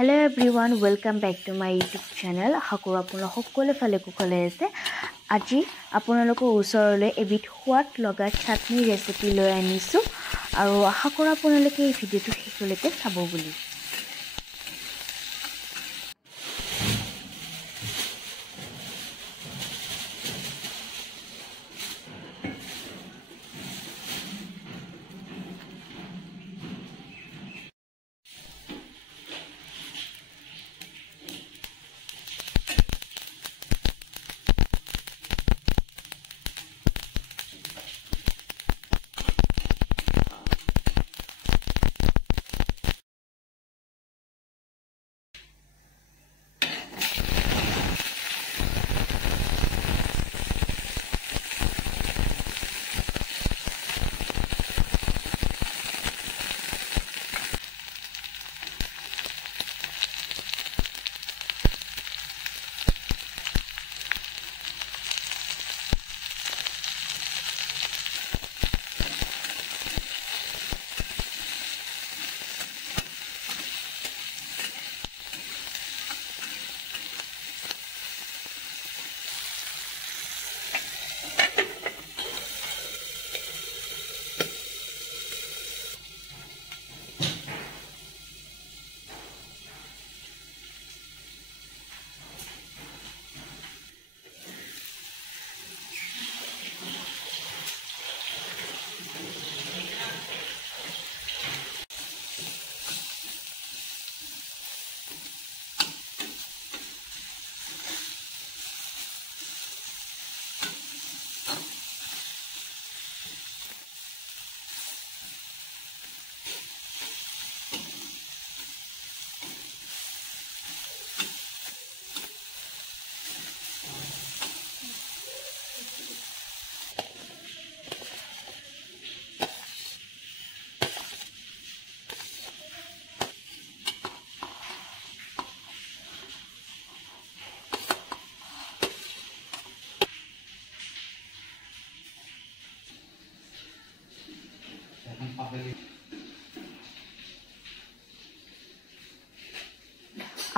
Hello everyone, welcome back to my YouTube channel. Hakuru apuna hokkole phale kukhole ase. Aji আপোনালোকৰ ওচৰলৈ এবিধ সোৱাদ লগা চাটনি ৰেচিপি লৈ আনিছো আৰু আশা কৰো আপোনালোকে এই ভিডিওটো শেষলৈকে চাব বুলি।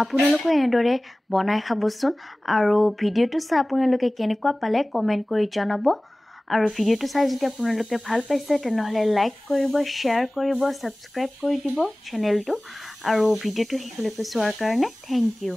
আপোনালোকে এনেদৰে বনাই খাবচোন আৰু ভিডিওটো চাই আপোনালোকে কেনেকুৱা পালে কমেন্ট কৰি জনাব আৰু ভিডিওটো চাই যদি আপোনালোকে ভাল পাইছে তেনহলে লাইক কৰিব শেয়াৰ কৰিব সাবস্ক্ৰাইব কৰি দিব চেনেলটো আৰু ভিডিওটো শেষলৈকে চোৱাৰ কাৰণে থ্যাংক ইউ